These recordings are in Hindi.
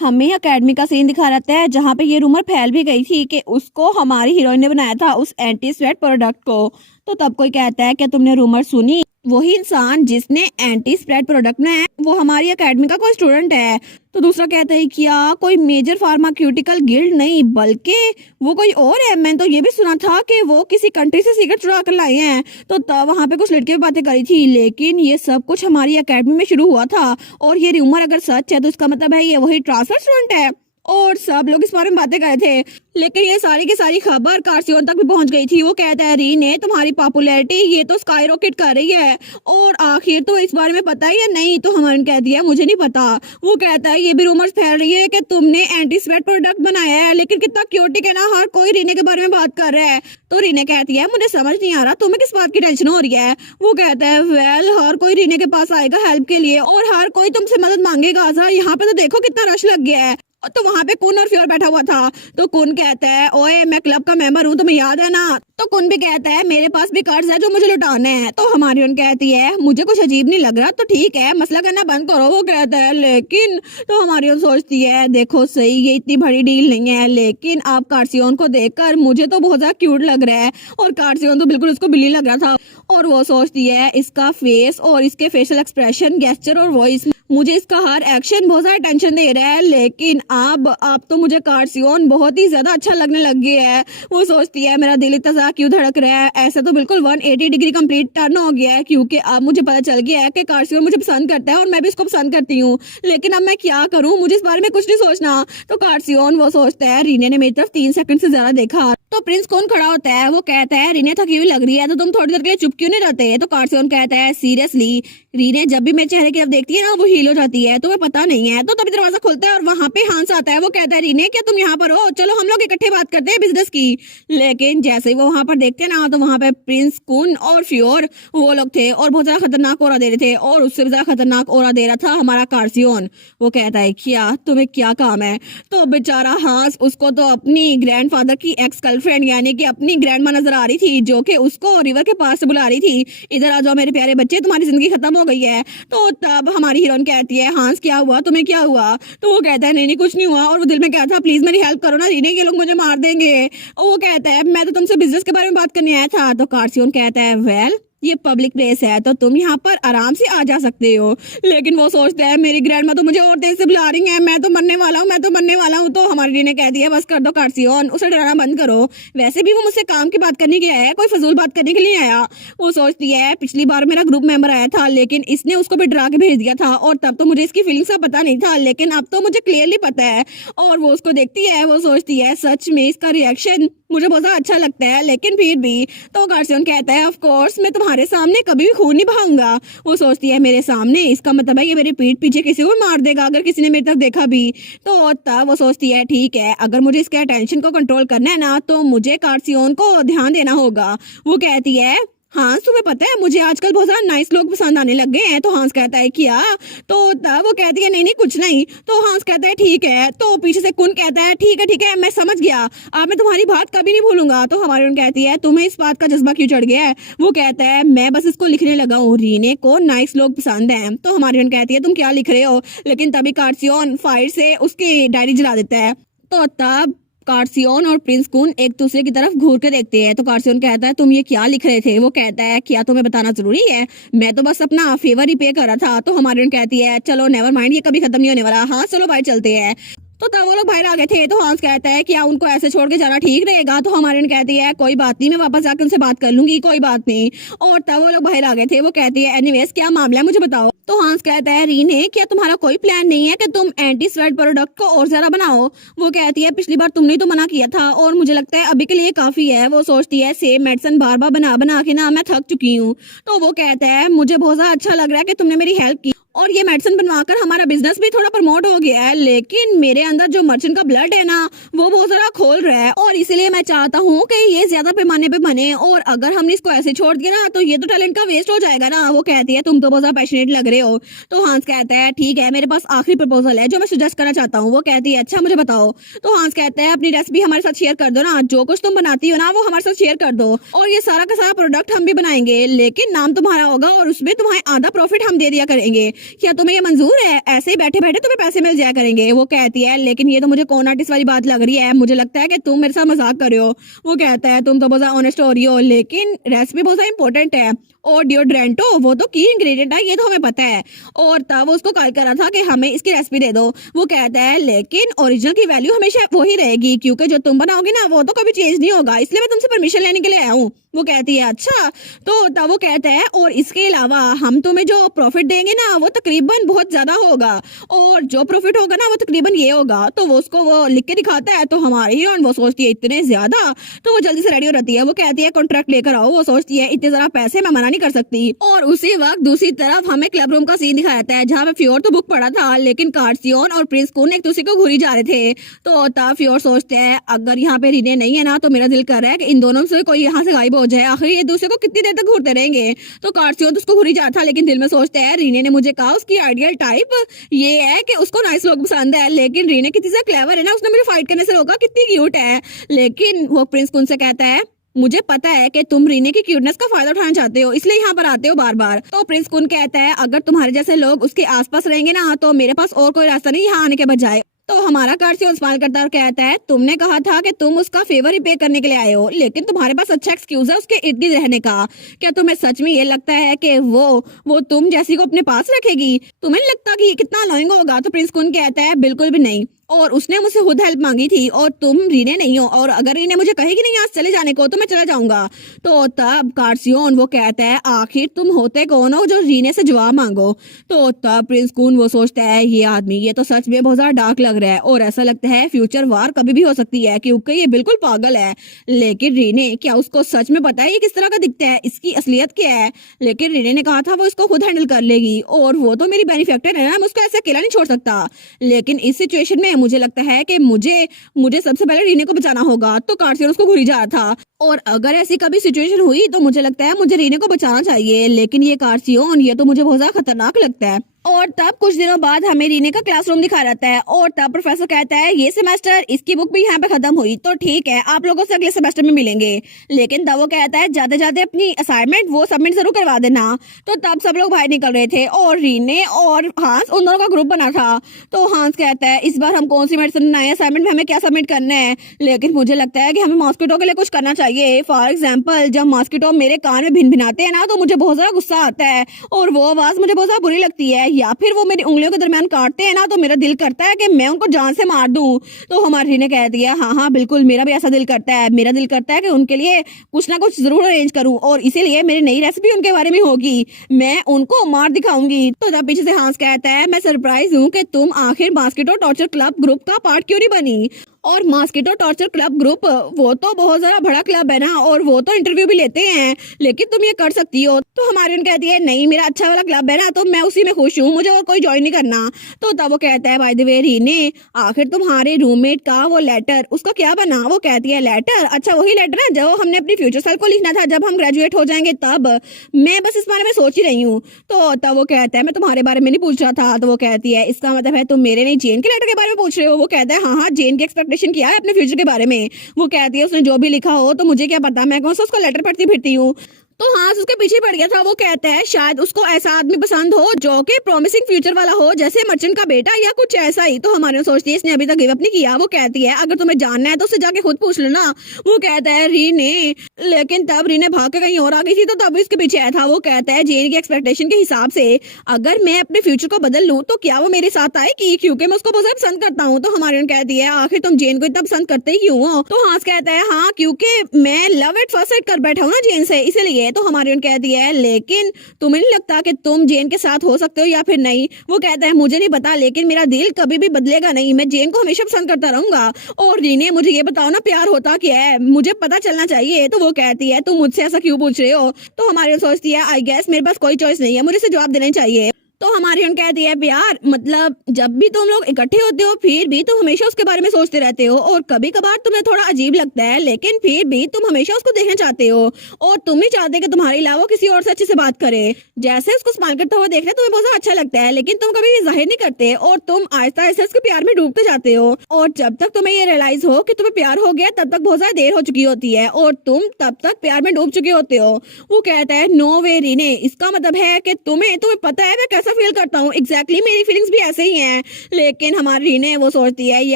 हमें एकेडमी का सीन दिखा रहता है जहाँ पे ये रूमर फैल भी गई थी कि उसको हमारी हीरोइन ने बनाया था उस एंटी स्वेट प्रोडक्ट को। तो तब कोई कहता है कि तुमने रूमर सुनी, वही इंसान जिसने एंटी स्प्रेड प्रोडक्ट बनाया है वो हमारी एकेडमी का कोई स्टूडेंट है। तो दूसरा कहता है क्या कोई मेजर फार्मास्यूटिकल गिल्ड नहीं बल्कि वो कोई और है। मैंने तो ये भी सुना था कि वो किसी कंट्री से सीक्रेट चुरा कर लाए हैं। तो तब वहाँ पे कुछ लड़के भी बातें करी थी, लेकिन ये सब कुछ हमारी एकेडमी में शुरू हुआ था। और ये रूमर अगर सच है तो इसका मतलब है ये वही ट्रांसफर स्टूडेंट है। और सब लोग इस बारे में बातें कर रहे थे, लेकिन ये सारी की सारी खबर कार्सियोन तक भी पहुंच गई थी। वो कहता है रीने तुम्हारी पॉपुलैरिटी ये तो स्काई रॉकेट कर रही है और आखिर तो इस बारे में पता है या नहीं। तो हमारे कह दिया मुझे नहीं पता। वो कहता है ये भी रूमर्स फैल रही है कि तुमने एंटी स्वेट प्रोडक्ट बनाया है, लेकिन कितना क्यूटिक है ना, हर कोई रीने के बारे में बात कर रहा है। तो रीने कहती है मुझे समझ नहीं आ रहा तुम्हें किस बात की टेंशन हो रही है। वो कहता है वेल हर कोई रीने के पास आएगा हेल्प के लिए और हर कोई तुमसे मदद मांगेगा। यहाँ पे तो देखो कितना रश लग गया है। तो वहां पे कुन और फ्योर बैठा हुआ था। तो कुन कहता है ओए मैं क्लब का मेंबर हूँ तुम्हें याद है ना। तो कुन भी कहता है मेरे पास भी कर्ज है जो मुझे लौटाने हैं। तो हमारी उन कहती है मुझे कुछ अजीब नहीं लग रहा, तो ठीक है मसला करना बंद करो। वो कहता है लेकिन, तो हमारी उन सोचती है देखो सही ये इतनी बड़ी डील नहीं है, लेकिन आप कार्सियोन को देखकर मुझे तो बहुत ज्यादा क्यूट लग रहा है। और कार्सियोन तो बिल्कुल उसको बिल्ली लग रहा था। और वो सोचती है इसका फेस और इसके फेशियल एक्सप्रेशन, गेस्चर और वॉइस, मुझे इसका हर एक्शन बहुत ज्यादा टेंशन दे रहा है। लेकिन अब तो मुझे कार्सियोन बहुत ही ज्यादा अच्छा लगने लग गया है। वो सोचती है मेरा दिल इतना ज्यादा क्यों धड़क रहा है। ऐसे तो बिल्कुल 180 डिग्री कंप्लीट टर्न हो गया है, क्योंकि अब मुझे पता चल गया है कि कार्सियोन मुझे पसंद करता है और मैं भी इसको पसंद करती हूँ। लेकिन अब मैं क्या करूँ, मुझे इस बारे में कुछ नहीं सोचना। तो कार्सियोन वो सोचता है रीने ने मेरी तरफ 3 सेकंड से ज्यादा देखा। तो प्रिंस कौन खड़ा होता है। वो कहता है रीने थकी हुई लग रही है तो तुम थोड़ी देर के लिए चुप क्यों नहीं रहते। तो कार्सियोन कहता है सीरियसली रीने जब भी मेरे चेहरे की तरफ देखती है ना वो हील हो जाती है, तुम्हें पता नहीं है। तो तभी दरवाजा खुलता है और वहां पे हांस आता है। वो कहता है रीने क्या तुम यहाँ पर हो, चलो हम लोग इकट्ठे बात करते हैं बिजनेस की। लेकिन जैसे ही वो वहां पर देखते हैं ना तो वहां पे प्रिंस कुन और फ्योर वो लोग थे और बहुत ज्यादा खतरनाक ओरा दे रहे थे। और उससे भी ज्यादा खतरनाक ओरा दे रहा था हमारा कार्सियोन। वो कहता है क्या तुम्हें क्या काम है। तो बेचारा हांस उसको तो अपनी ग्रैंडफादर की एक्स गर्लफ्रेंड यानी कि अपनी ग्रैंड माँ नजर आ रही थी, जो कि उसको रिवर के पास से बुला रही थी, इधर आ जाओ मेरे प्यारे बच्चे तुम्हारी जिंदगी खत्म हो गई है। तो तब हमारी हीरोइन कहती है हांस क्या हुआ तुम्हें क्या हुआ। तो वो कहता है नहीं नहीं कुछ नहीं हुआ। और वो दिल में कहता है प्लीज मेरी हेल्प करो ना रीने, ये लोग मुझे मार देंगे। और वो कहता है मैं तो तुमसे बिजनेस के बारे में बात करने आया था। तो कार्सियोन कहता है वेल ये पब्लिक प्लेस है तो तुम यहाँ पर आराम से आ जा सकते हो। लेकिन वो सोचता है मेरी ग्रैंडमा तो मुझे और तेज से बुला रही है, मैं तो मरने वाला हूँ, मैं तो मरने वाला हूँ। तो हमारी रीने कहती है बस कर दो कार्सियोन, उसे डराना बंद करो। वैसे भी वो मुझसे काम की बात करने के आया है, कोई फजूल बात करने के लिए आया। वो सोचती है पिछली बार मेरा ग्रुप मेंबर आया था लेकिन इसने उसको भी डरा के भेज दिया था और तब तो मुझे इसकी फीलिंग्स का पता नहीं था, लेकिन अब तो मुझे क्लियरली पता है। और वो उसको देखती है, वो सोचती है सच में इसका रिएक्शन मुझे बहुत अच्छा लगता है, लेकिन फिर भी। तो कार्सियोन कहता है ऑफ कोर्स मैं तुम्हारे सामने कभी भी खून नहीं बहाऊंगा। वो सोचती है मेरे सामने, इसका मतलब है ये मेरे पीठ पीछे किसी को मार देगा अगर किसी ने मेरी तरफ देखा भी। तो तब वो सोचती है ठीक है अगर मुझे इसके अटेंशन को कंट्रोल करना है ना तो मुझे कार्सियोन को ध्यान देना होगा। वो कहती है हांस तुम्हें पता है मुझे आजकल बहुत ज्यादा नाइस लोग पसंद आने लग गए हैं। तो हांस कहता है क्या। तो तब वो कहती है नहीं नहीं कुछ नहीं। तो हांस कहता है ठीक है। तो पीछे से कुन कहता है ठीक है मैं समझ गया, अब मैं तुम्हारी बात कभी नहीं भूलूंगा। तो हमारी उन कहती है तुम्हें इस बात का जज्बा क्यों चढ़ गया है। वो कहता है मैं बस इसको लिखने लगा हूँ, रीने को नाइस लोग पसंद है। तो हमारी उन कहती है तुम क्या लिख रहे हो। लेकिन तभी कार्सियोन फायर से उसकी डायरी जला देता है। तो तब कार्सियोन और प्रिंस कुन एक दूसरे की तरफ घूर के देखते हैं। तो कार्सियोन कहता है तुम ये क्या लिख रहे थे। वो कहता है क्या तुम्हें बताना जरूरी है, मैं तो बस अपना फेवर ही पे कर रहा था। तो हमारी उन कहती है चलो नेवर माइंड ये कभी खत्म नहीं होने वाला, हाँ चलो बाहर चलते हैं। तो तब वो लोग बाहर आ गए थे। तो हांस कहता है क्या उनको ऐसे छोड़ के जाना ठीक रहेगा। तो हमारी उन कहती है कोई बात नहीं मैं वापस जाकर उनसे बात कर लूंगी, कोई बात नहीं। और तब वो लोग बाहर आ गए थे। वो कहती है एनीवेज क्या मामला है मुझे बताओ। तो हांस कहता है रीने क्या तुम्हारा कोई प्लान नहीं है कि तुम एंटी स्वेट प्रोडक्ट को और ज्यादा बनाओ। वो कहती है पिछली बार तुमने तो मना किया था और मुझे लगता है अभी के लिए काफी है। वो सोचती है सेम मेडिसिन बार बार बना बना के ना मैं थक चुकी हूँ। तो वो कहता है मुझे बहुत ज्यादा अच्छा लग रहा है कि तुमने मेरी हेल्प की और ये मेडिसिन बनवाकर हमारा बिजनेस भी थोड़ा प्रमोट हो गया है, लेकिन मेरे अंदर जो मर्चेंट का ब्लड है ना वो बहुत सारा खोल रहा है और इसलिए मैं चाहता हूँ कि ये ज्यादा पैमाने पे बने। और अगर हमने इसको ऐसे छोड़ दिया ना तो ये तो टैलेंट का वेस्ट हो जाएगा ना। वो कहती है तुम तो बहुत ज्यादा पैशनेट लग रहे हो। तो हांस कहता है ठीक है मेरे पास आखिरी प्रपोजल है जो मैं सजेस्ट करना चाहता हूँ। वो कहती है अच्छा मुझे बताओ। तो हांस कहता है अपनी रेसिपी हमारे साथ शेयर कर दो ना, जो कुछ तुम बनाती हो ना वो हमारे साथ शेयर कर दो और ये सारा का सारा प्रोडक्ट हम भी बनाएंगे, लेकिन नाम तुम्हारा होगा और उसमें तुम्हारे आधा प्रॉफिट हम दे दिया करेंगे। क्या तुम्हें ये मंजूर है? ऐसे ही बैठे बैठे तुम्हें पैसे मिल जाया करेंगे। वो कहती है लेकिन ये तो मुझे कॉन आर्टिस्ट वाली बात लग रही है, मुझे लगता है कि तुम मेरे साथ मजाक कर रहे हो। वो कहता है तुम तो बहुत ऑनेस्ट हो रही हो, लेकिन रेसिपी बहुत इंपॉर्टेंट है और डिओड्रेंटो वो तो की इंग्रेडिएंट है, ये तो हमें पता है। और तब उसको कॉल करा था कि हमें इसकी रेसिपी दे दो। वो कहता है लेकिन ओरिजिनल की वैल्यू हमेशा वही रहेगी, क्योंकि जो तुम बनाओगे ना वो तो कभी चेंज नहीं होगा, इसलिए मैं तुमसे परमिशन लेने के लिए आया हूँ। वो कहती है अच्छा। तो तब वो कहता है और इसके अलावा हम तुम्हें जो प्रॉफिट देंगे ना वो तकरीबन बहुत ज्यादा होगा, और जो प्रॉफिट होगा ना वो तकरीबन ये होगा। तो वो उसको वो लिख के दिखाता है। तो हमारी हीरोइन वो सोचती है इतने ज्यादा, तो वो जल्दी से रेडी हो रहती है। वो कहती है कॉन्ट्रैक्ट लेकर आओ। वो सोचती है इतने ज्यादा पैसे मैं मना नहीं कर सकती। और उसी वक्त दूसरी तरफ हमें क्लब रूम का सीन दिखाया जाता है, जहाँ पे फ्योर तो बुक पड़ा था, लेकिन कार्सियोन और प्रिंस कून एक दूसरे को घूरी जा रहे थे। तो तब फ्योर सोचते हैं अगर यहाँ पे रीने नहीं है ना तो मेरा दिल कर रहा है कि इन दोनों से कोई यहाँ से गायब हो जाए, आखिर ये दूसरे को कितनी देर तक घूरते रहेंगे। तो कार्सियोन तो उसको घूरी जा था, लेकिन दिल में सोचते हैं रीने ने मुझे कहा उसकी आइडियल टाइप ये है कि उसको नाइस लोग पसंद है, लेकिन रीने कितनी से क्लेवर है ना, उसने मुझे फाइट करने से रोका, कितनी क्यूट है। लेकिन वो प्रिंस कून से कहता है मुझे पता है कि तुम रीने की क्यूटनेस का फायदा उठाना चाहते हो, इसलिए यहाँ पर आते हो बार बार। तो प्रिंस कुन कहता है अगर तुम्हारे जैसे लोग उसके आसपास रहेंगे ना तो मेरे पास और कोई रास्ता नहीं यहाँ आने के बजाय। तो हमारा कार्सियोन स्माइल करता है और कहता है तुमने कहा था कि तुम उसका फेवर रिपे करने के लिए आए हो, लेकिन तुम्हारे पास अच्छा एक्सक्यूज है उसके इर्द गिर्द रहने का। क्या तुम्हें सच में ये लगता है कि वो तुम जैसी को अपने पास रखेगी? तुम्हें नहीं लगता कि ये कितना अनोइंग होगा? तो प्रिंस कुन कहता है बिल्कुल भी नहीं, और उसने मुझसे खुद हेल्प मांगी थी और तुम रीने नहीं हो, और अगर रीने मुझे कहेगी नहीं आज चले जाने को तो मैं चला जाऊंगा। तो तब कार्सियोन वो कहता है आखिर तुम होते कौन हो जो रीने से जवाब मांगो। तो तब प्रिंस कून वो सोचता है ये आदमी ये तो सच में बहुत ज्यादा डार्क लग रहा है, और ऐसा लगता है फ्यूचर वार कभी भी हो सकती है क्योंकि ये बिल्कुल पागल है। लेकिन रीने क्या उसको सच में पता है ये किस तरह का दिखता है, इसकी असलियत क्या है? लेकिन रीने ने कहा था वो इसको खुद हैंडल कर लेगी, और वो तो मेरी बेनिफैक्टर है ना, मैं उसको ऐसे अकेला नहीं छोड़ सकता। लेकिन इस सिचुएशन में मुझे लगता है कि मुझे सबसे पहले रीने को बचाना होगा। तो कार्सियोन उसको घूरी जा रहा था, और अगर ऐसी कभी सिचुएशन हुई तो मुझे लगता है मुझे रीने को बचाना चाहिए, लेकिन ये कार्सियोन ये तो मुझे बहुत ज्यादा खतरनाक लगता है। और तब कुछ दिनों बाद हमें रीने का क्लासरूम दिखा रहता है, और तब प्रोफेसर कहता है ये सेमेस्टर इसकी बुक भी यहाँ पे खत्म हुई, तो ठीक है आप लोगों से अगले सेमेस्टर में मिलेंगे। लेकिन तब वो कहता है जाते जाते अपनी असाइनमेंट वो सबमिट जरूर करवा देना। तो तब सब लोग बाहर निकल रहे थे, और रीने और हांस उन दोनों का ग्रुप बना था। तो हांस कहता है इस बार हम कौन सी मेडिसिन बनाए, असाइनमेंट में हमें क्या सबमिट करना है? लेकिन मुझे लगता है कि हमें मॉस्किटो के लिए कुछ करना चाहिए। फॉर एग्जाम्पल जब मॉस्किटो मेरे कान में भिन भिनाते हैं ना तो मुझे बहुत ज्यादा गुस्सा आता है, और वो आवाज मुझे बहुत ज्यादा बुरी लगती है, या फिर वो मेरी उंगलियों के दरमियान काटते हैं ना तो मेरा दिल करता है कि मैं उनको जान से मार दूं। तो हमारी ने कह दिया हाँ हाँ बिल्कुल मेरा भी ऐसा दिल करता है, मेरा दिल करता है कि उनके लिए कुछ ना कुछ जरूर अरेंज करूं, और इसीलिए मेरी नई रेसिपी उनके बारे में होगी, मैं उनको मार दिखाऊंगी। तो जब पीछे से हांस कहता है मैं सरप्राइज हूँ कि तुम आखिर मॉस्किटो टॉर्चर क्लब ग्रुप का पार्ट क्यों नहीं बनी। और मॉस्किटो टॉर्चर क्लब ग्रुप वो तो बहुत ज्यादा बड़ा क्लब है ना, और वो तो इंटरव्यू भी लेते हैं, लेकिन तुम ये कर सकती हो। तो हमारी कहती है नहीं मेरा अच्छा वाला क्लब है ना तो मैं उसी में खुश हूँ, मुझे और कोई ज्वाइन नहीं करना। तो तब वो कहता है बाय द वे रीने आखिर तुम्हारे रूममेट का वो लेटर उसका क्या बना? वो कहती है लेटर, अच्छा वही लेटर है जो हमने अपनी फ्यूचर सेल्फ को लिखना था जब हम ग्रेजुएट हो जाएंगे तब, मैं बस इस बारे में सोच ही रही हूँ। तो तब वो कहता है मैं तुम्हारे बारे में नहीं पूछ रहा था। तो वो कहती है इसका मतलब है तुम मेरे नहीं जेन के लेटर के बारे में पूछ रहे हो? वो कहता है हाँ हाँ जेन की एक्सपेक्टेशन किया है अपने फ्यूचर के बारे में। वो कहती है उसने जो भी लिखा हो तो मुझे क्या पता, मैं कौन सा उसका लेटर पढ़ती फिरती हूँ। तो हाँ उसके पीछे पड़ गया था। वो कहता है शायद उसको ऐसा आदमी पसंद हो जो कि प्रॉमिसिंग फ्यूचर वाला हो, जैसे मर्चेंट का बेटा या कुछ ऐसा ही। तो हमारे सोचती है इसने अभी तक गिव अप नहीं किया। वो कहती है अगर तुम्हें जानना है तो उससे जाके खुद पूछ लेना। वो कहता है रीने, लेकिन तब रीने भाग के कहीं और आ गई थी, तो तब इसके पीछे आया था। वो कहता है जेन की एक्सपेक्टेशन के हिसाब से अगर मैं अपने फ्यूचर को बदल लूं तो क्या वो मेरे साथ आएगी, क्योंकि मैं उसको बहुत ज्यादा पसंद करता हूँ। तो हमारे कहती है आखिर तुम जेन को इतना पसंद करते ही क्यों हो? तो हांस कहता है हाँ क्योंकि मैं लव एट फर्स्ट साइट कर बैठा हूँ ना जेन से, इसीलिए। तो हमारे कहती है लेकिन तुम्हें नहीं लगता कि तुम जेन के साथ हो सकते हो या फिर नहीं? वो कहता है मुझे नहीं पता, लेकिन मेरा दिल कभी भी बदलेगा नहीं, मैं जेन को हमेशा पसंद करता रहूंगा। और रीने मुझे ये बताओ ना प्यार होता क्या है, मुझे पता चलना चाहिए। तो वो कहती है तुम मुझसे ऐसा क्यों पूछ रहे हो? तो हमारी सोचती है आई गेस मेरे पास कोई चॉइस नहीं है, मुझे इसे जवाब देना चाहिए। तो हमारी उन कहती है प्यार मतलब जब भी तुम लोग इकट्ठे होते हो फिर भी तुम हमेशा उसके बारे में सोचते रहते हो, और कभी कभार तुम्हें थोड़ा अजीब लगता है, लेकिन फिर भी तुम हमेशा उसको देखना चाहते हो, और तुम नहीं चाहते कि तुम्हारे अलावा किसी और से अच्छे से बात करे। जैसे उसको स्माइल करता हुआ देखना तुम्हें बहुत अच्छा लगता है, लेकिन तुम कभी जाहिर नहीं करते, और तुम आहिस्ता आहिस्ता उसके प्यार में डूबते जाते हो। और जब तक तुम्हें ये रियलाइज हो कि तुम्हें प्यार हो गया तब तक बहुत ज्यादा देर हो चुकी होती है, और तुम तब तक प्यार में डूब चुके होते हो। वो कहता है नो वे रीने, इसका मतलब है कि तुम्हें पता है मैं कैसा ऐसा फील करता हूँ, एग्जैक्टली मेरी फीलिंग्स भी ऐसे ही हैं। लेकिन हमारी रीने वो सोचती है ये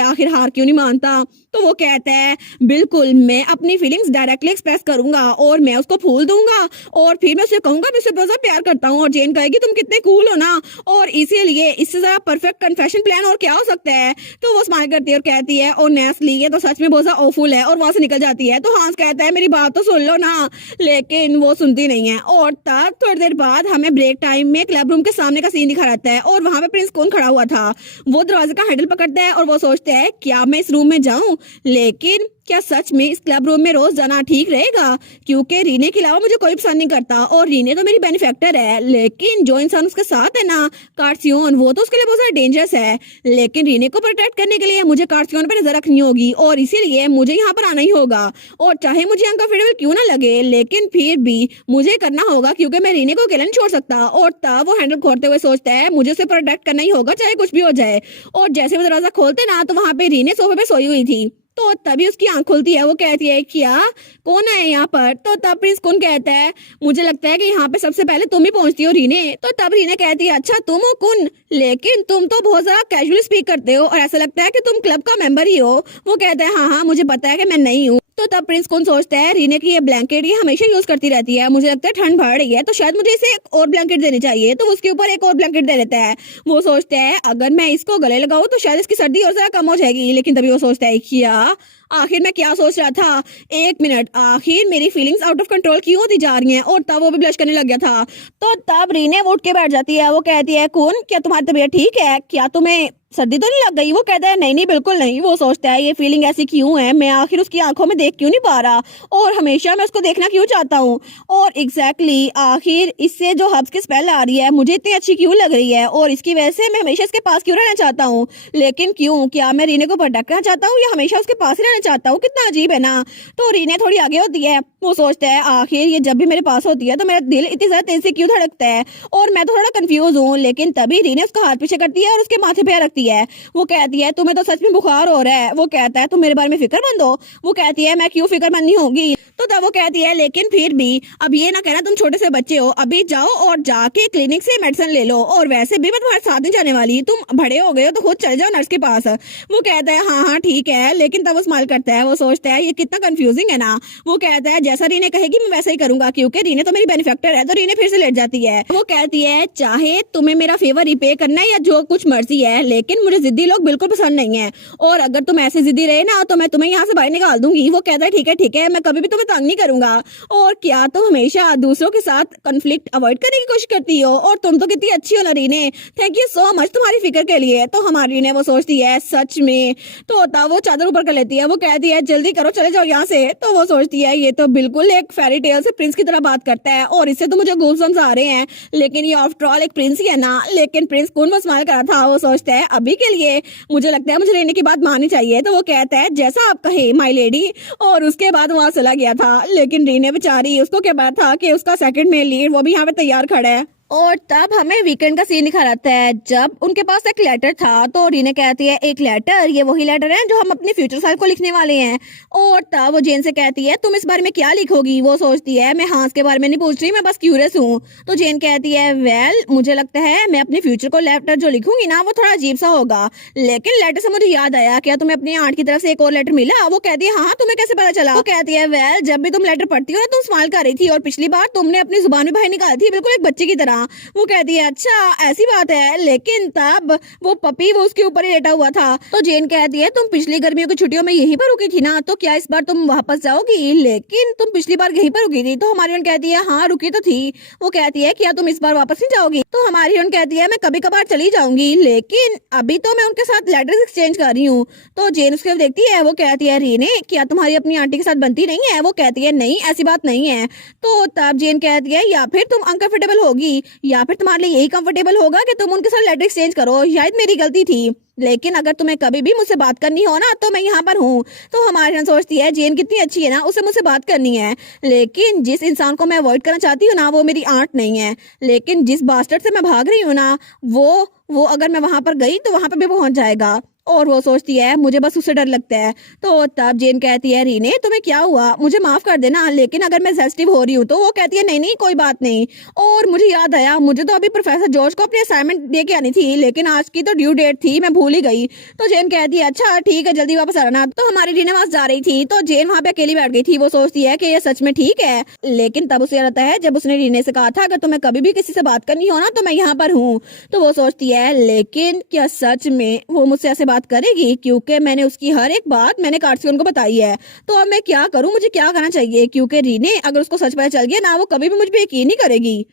आखिर हार क्यों नहीं मानता, तो वो कहता है बिल्कुल मैं अपनी फीलिंग्स डायरेक्टली एक्सप्रेस करूंगा और मैं उसको फूल दूंगा और फिर मैं उसे कहूंगा मैं उसे बहुत ज्यादा प्यार करता हूँ। और जेन कहेगी तुम कितने कूल हो ना, और इसीलिए इससे ज्यादा परफेक्ट कन्फेशन प्लान और क्या हो सकता है। तो वो स्माइल करती है और कहती है ऑनेस्टली ये तो सच में बहुत ज्यादा ऑफुल है, और वहां से निकल जाती है। तो हांस कहता है मेरी बात तो सुन लो ना, लेकिन वो सुनती नहीं है। और तब थोड़ी देर बाद हमें ब्रेक टाइम में क्लब रूम के सामने का सीन दिखा रहता है और वहां पे प्रिंस कौन खड़ा हुआ था। वो दरवाजे का हैंडल पकड़ता है और वो सोचता है क्या मैं इस रूम में जाऊं, लेकिन क्या सच में इस क्लब रूम में रोज जाना ठीक रहेगा, क्योंकि रीने के अलावा मुझे कोई पसंद नहीं करता और रीने तो मेरी बेनिफैक्टर है, लेकिन जो इंसान उसके साथ है ना कार्सियोन, वो तो उसके लिए बहुत ज्यादा डेंजरस है। लेकिन रीने को प्रोटेक्ट करने के लिए मुझे कार्सियोन पर नजर रखनी होगी और इसीलिए मुझे यहाँ पर आना ही होगा। और चाहे मुझे अनकंफर्टेबल क्यों ना लगे, लेकिन फिर भी मुझे करना होगा क्योंकि मैं रीने को अकेला नहीं छोड़ सकता। और तब वो हैंडल खोलते हुए सोचता है मुझे उसे प्रोटेक्ट करना ही होगा चाहे कुछ भी हो जाए। और जैसे वो दरवाजा खोलते ना तो वहां पे रीने सोफे पे सोई हुई थी। तो तभी उसकी आंख खुलती है, वो कहती है क्या कौन है यहाँ पर। तो तब प्रिंस कौन कहता है मुझे लगता है कि यहाँ पे सबसे पहले तुम ही पहुंचती हो रीने। तो तब रीने कहती है अच्छा तुम हो कौन, लेकिन तुम तो बहुत ज्यादा कैजुअली स्पीक करते हो और ऐसा लगता है कि तुम क्लब का मेंबर ही हो। वो कहता है हाँ हाँ मुझे पता है कि मैं नहीं हूँ। तो तब प्रिंस कौन सोचता है रीने की ये ब्लैंकेट ये हमेशा यूज करती रहती है, मुझे लगता है ठंड बढ़ रही है तो शायद मुझे इसे एक और ब्लैंकेट देनी चाहिए। तो उसके ऊपर एक और ब्लैंकेट दे देता है। वो सोचता है अगर मैं इसको गले लगाऊं तो शायद इसकी सर्दी और ज्यादा कम हो जाएगी। लेकिन तभी वो सोचता है क्या आखिर मैं क्या सोच रहा था, एक मिनट आखिर मेरी फीलिंग्स आउट ऑफ कंट्रोल क्यों होती जा रही हैं। और तब वो भी ब्लश करने लग गया था। तो तब रीने उठ के बैठ जाती है। वो कहती है कौन क्या तुम्हारी तबीयत ठीक है, क्या तुम्हें सर्दी तो नहीं लग गई। वो कहता है नहीं नहीं बिल्कुल नहीं। वो सोचता है ये फीलिंग ऐसी क्यों है, मैं आखिर उसकी आंखों में देख क्यों नहीं पा रहा और हमेशा मैं उसको देखना क्यों चाहता हूँ। और एग्जैक्टली आखिर इससे जो हब्स की स्मेल आ रही है मुझे इतनी अच्छी क्यों लग रही है और इसकी वजह से मैं हमेशा इसके पास क्यों रहना चाहता हूँ। लेकिन क्यों, क्या मैं रीने को प्रोटेक्ट करना चाहता हूँ या हमेशा उसके पास ही रहना चाहता हूँ, कितना अजीब है ना। तो रीने थोड़ी आगे होती है। वो सोचता है आखिर ये जब भी मेरे पास होती है तो मेरा दिल इतनी ज्यादा तेज से क्यों धड़कता है और मैं तो थोड़ा कंफ्यूज हूँ। लेकिन तभी रीने उसका हाथ पीछे करती है और उसके माथे पे रखती है। वो कहती है तुम्हें तो सच में बुखार हो रहा है। वो कहता है तुम मेरे बारे में फिक्रमंद हो। वो कहती है मैं क्यों फिक्रमंद नहीं होगी। तो तब वो कहती है लेकिन फिर भी अब ये ना कहना तुम छोटे से बच्चे हो, अभी जाओ और जाके क्लिनिक से मेडिसिन ले लो और वैसे भी मैं तुम्हारे साथ नहीं जाने वाली, तुम बड़े हो गए हो तो खुद चले जाओ नर्स के पास। वो कहता है हाँ हाँ ठीक है। लेकिन तब वो स्माइल करता है। वो सोचता है ये कितना कंफ्यूजिंग है ना। वो कहता है जैसा रीने कहेगी मैं वैसा ही करूंगा क्योंकि रीने तो मेरी बेनिफैक्टर है। तो रीने फिर से लेट जाती है। वो कहती है चाहे तुम्हें मेरा फेवर रिपे करना है या जो कुछ मर्जी है, लेकिन मुझे जिद्दी लोग बिल्कुल पसंद नहीं है और अगर तुम ऐसे जिद्दी रहे ना तो मैं तुम्हें यहाँ से बाहर निकाल दूंगी। वो कहता है ठीक है मैं कभी भी तुम्हें तंग नहीं करूंगा। और क्या तुम हमेशा दूसरों के साथ कंफ्लिक्ट अवॉइड करने की कोशिश करती हो और तुम तो कितनी अच्छी हो ना रीने, थैंक यू सो मच तुम्हारी फिक्र के लिए। तो हमारी रीने वो सोचती है सच में। तो तब वो चादर ऊपर कर लेती है। वो कहती है जल्दी करो चले जाओ यहाँ से। तो वो सोचती है ये तो बिल्कुल एक फेरी टेल से प्रिंस की तरह बात करता है और इससे तो मुझे गूज़बम्स आ रहे हैं, लेकिन ये आफ्टर ऑल एक प्रिंस ही है ना। लेकिन प्रिंस कौन वो स्माइल करा था। वो सोचता है अभी के लिए मुझे लगता है मुझे रीने की बात माननी चाहिए। तो वो कहता है जैसा आप कहे माय लेडी, और उसके बाद वहां चला गया था। लेकिन रीने बेचारी उसको क्या पता था कि उसका सेकंड मेल लीड वो भी यहाँ पे तैयार खड़ा है। और तब हमें वीकेंड का सीन दिखा रहता है जब उनके पास एक लेटर था। तो रीने कहती है एक लेटर, ये वही लेटर है जो हम अपने फ्यूचर सेल्फ को लिखने वाले हैं। और तब वो जेन से कहती है तुम इस बारे में क्या लिखोगी। वो सोचती है मैं हांस के बारे में नहीं पूछ रही, मैं बस क्यूरियस हूँ। तो जेन कहती है वेल मुझे लगता है मैं अपने फ्यूचर को लेटर जो लिखूंगी ना वो थोड़ा अजीब सा होगा। लेकिन लेटर से मुझे याद आया क्या तुम्हें अपनी आंट की तरफ से एक और लेटर मिला। वो कहती है हाँ तुम्हें कैसे पता चला। वो कहती है वेल जब भी तुम लेटर पढ़ती हो ना तुम स्माइल कर रही थी और पिछली बार तुमने अपनी जुबान में बाहर निकाली थी बिल्कुल एक बच्चे की तरह। वो कहती है अच्छा ऐसी बात है। लेकिन तब वो पपी वो उसके ऊपर ही लेटा हुआ था। तो जेन कहती है तुम पिछली गर्मियों की छुट्टियों में यहीं पर रुकी थी ना, तो क्या इस बार तुम वापस जाओगी। लेकिन तुम पिछली बार यहीं पर रुकी थी। तो हमारी कहती है हाँ रुकी तो थी। वो कहती है क्या तुम इस बार वापस नहीं जाओगी। तो हमारी कहती है मैं कभी कभार चली जाऊंगी, लेकिन अभी तो मैं उनके साथ लेटर्स एक्सचेंज कर रही हूँ। तो जेन उसके देखती है। वो कहती है रीने क्या तुम्हारी अपनी आंटी के साथ बनती नहीं है। वो कहती है नहीं ऐसी बात नहीं है। तो तब जेन कहती है या फिर तुम अनकंफर्टेबल होगी या फिर तुम्हारे लिए यही कंफर्टेबल होगा कि तुम उनके साथ लेटर एक्सचेंज करो, शायद मेरी गलती थी। लेकिन अगर तुम्हें कभी भी मुझसे बात करनी हो ना तो मैं यहाँ पर हूँ। तो हमारी सोचती है जेन कितनी अच्छी है ना, उसे मुझसे बात करनी है। लेकिन जिस इंसान को मैं अवॉइड करना चाहती हूँ ना वो मेरी आंट नहीं है। लेकिन जिस बास्टर्ड से मैं भाग रही हूँ ना वो अगर मैं वहां पर गई तो वहां पर भी पहुंच जाएगा। और वो सोचती है मुझे बस उससे डर लगता है। तो तब जेन कहती है रीने तुम्हें क्या हुआ, मुझे माफ कर देना, लेकिन अगर मैं सेंसिटिव हो रही हूँ। तो वो कहती है नहीं नहीं कोई बात नहीं। और मुझे याद आया मुझे तो अभी प्रोफेसर जॉर्ज को अपनी असाइनमेंट दे के आनी थी, लेकिन आज की तो ड्यू डेट थी, मैं भूल ही गई। तो जेन कहती है अच्छा ठीक है जल्दी वापस आना। तो हमारी रीने वहां जा रही थी तो जेन वहां पे अकेली बैठ गई थी। वो सोचती है कि ये सच में ठीक है, लेकिन तब उसे याद आता है जब उसने रीने से कहा था अगर तुम्हें कभी भी किसी से बात करनी हो ना तो मैं यहाँ पर हूँ। तो वो सोचती है लेकिन क्या सच में वो मुझसे ऐसे बात करेगी, क्योंकि मैंने उसकी हर एक बात मैंने कार्सियन को बताई है। तो अब मैं क्या करूं, मुझे क्या करना चाहिए, क्योंकि रीने अगर उसको सच पता चल गया ना वो कभी भी मुझ पर यकीन नहीं करेगी।